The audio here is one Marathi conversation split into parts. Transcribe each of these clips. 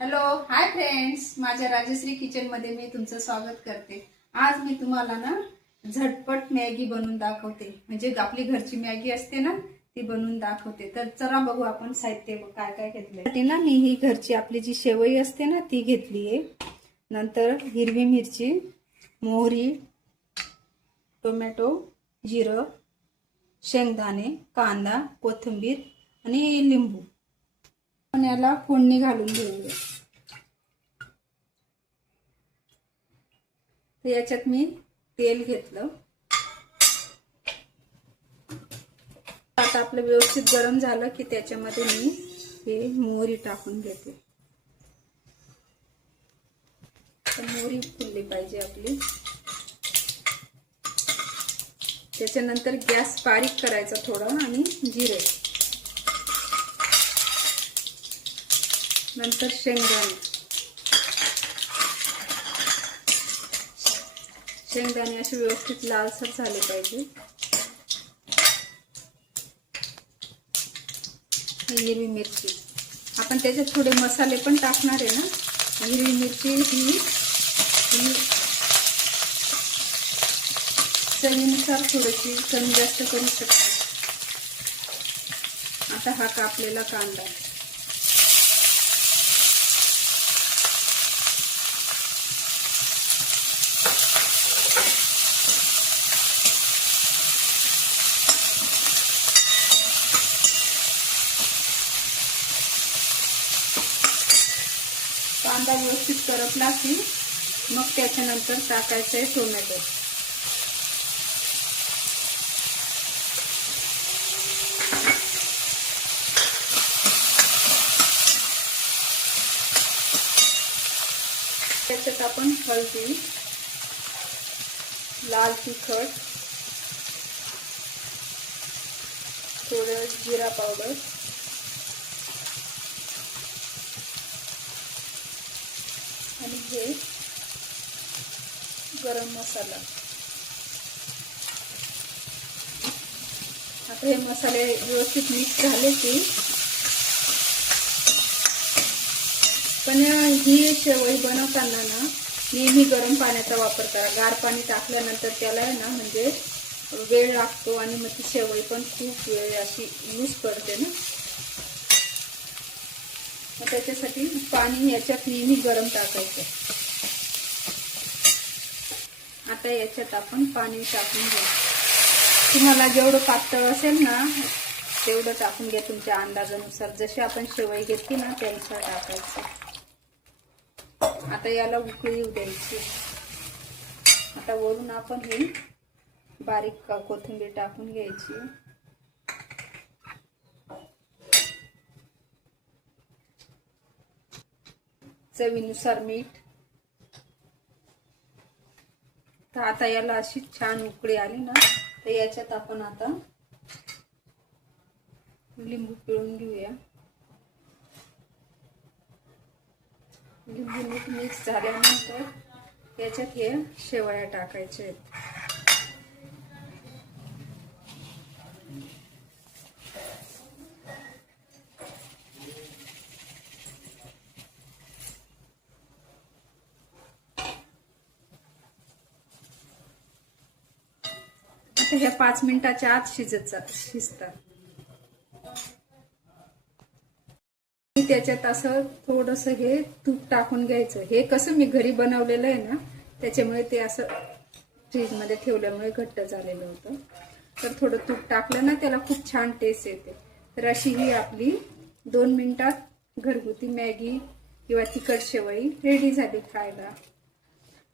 हॅलो हाय फ्रेंड्स, माझ्या राजश्री किचन मध्ये मी तुमचं स्वागत करते। आज मी तुम्हाला ना झटपट मॅगी बनवून दाखवते। म्हणजे आपली घरची मॅगी असते ना ती बनवून दाखवते। तर चला बघू आपण साहित्य काय काय घेतलंय। ना मी ही घरची आपली जी शेवई असते ना ती घेतली आहे। नंतर हिरवी मिरची, मोहरी, टोमॅटो, जिरं, शेंगदाणे, कांदा, कोथिंबीर आणि लिंबू। आपण याला फोडणी घालून घेऊया। तर याच्यात मी तेल घेतलं। आता आपलं व्यवस्थित गरम झालं की त्याच्यामध्ये मी हे मोहरी टाकून घेते। तर मोहरी फुलली पाहिजे आपली। त्याच्यानंतर गॅस बारीक करायचा थोडा आणि जिरे, नंतर शेंगदाणे असे व्यवस्थित लालसर झाले पाहिजे। हिरवी मिरची आपण त्याच्यात थोडे मसाले पण टाकणार आहे ना। हिरवी मिरची ही चवीनुसार थोडीशी कमी जास्त करू शकतो। आता हा कापलेला कांदा, कांदा व्यवस्थित करपला की मग त्याच्यानंतर टाकायचं आहे टोमॅटो। त्याच्यात आपण हळदी, लाल तिखट, थोडं जिरा पावडर, आणि हे गरम मसाला। आता हे मसाले व्यवस्थित मिक्स झाले की पण ही शेवई बनवताना ना नेहमी गरम पाण्याचा वापर करा। गार पाणी टाकल्यानंतर त्याला आहे ना म्हणजे वेळ लागतो आणि मग ती शेवई पण खूप वेळ अशी यूज करते ना। मग त्याच्यासाठी पाणी याच्यात नेहमी गरम टाकायचं। आता याच्यात आपण पाणी टाकून घेऊ। तुम्हाला जेवढं पातळ असेल ना तेवढं टाकून घ्या तुमच्या अंदाजानुसार। जशी आपण शेवई घेतली ना त्यानुसार टाकायचं। आता याला उकळी येऊ द्यायची। आता वरून आपण हे बारीक कोथिंबीर टाकून घ्यायची। चवीनुसार मीठ। तर आता याला अशी छान उकळी आली ना तर याच्यात आपण आता लिंबू पिळून घेऊया। लिंबू मीठ मिक्स झाल्यानंतर याच्यात हे शेवया टाकायचे आहेत। आता ह्या 5 मिनिटाच्या आत शिजतात। त्याच्यात असं थोडंसं हे तूप टाकून घ्यायचं। हे कसं मी घरी बनवलेलं आहे ना त्याच्यामुळे ते असं फ्रीज मध्ये ठेवल्यामुळे घट्ट झालेलं होतं। तर थोडं तूप टाकलं ना त्याला खूप छान टेस्ट येते। तर अशी ही आपली 2 मिनिटात घरगुती मॅगी किंवा तिखट शेवई रेडी झाली खायला।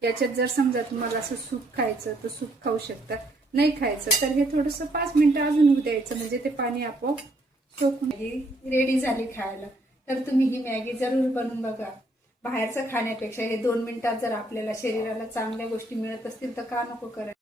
याच्यात जर समजा तुम्हाला असं सूप खायचं तर सूप खाऊ शकता, नाही खायचं तर हे थोडंसं 5 मिनिटं अजून होऊ द्यायचं म्हणजे ते पाणी आपोआप सोकून रेडी झाली खायला। तर तुम्ही ही मॅगी जरूर बनवून बघा। बाहेरचं खाण्यापेक्षा हे 2 मिनिटात जर आपल्याला शरीराला चांगल्या गोष्टी मिळत असतील तर का नको करायला।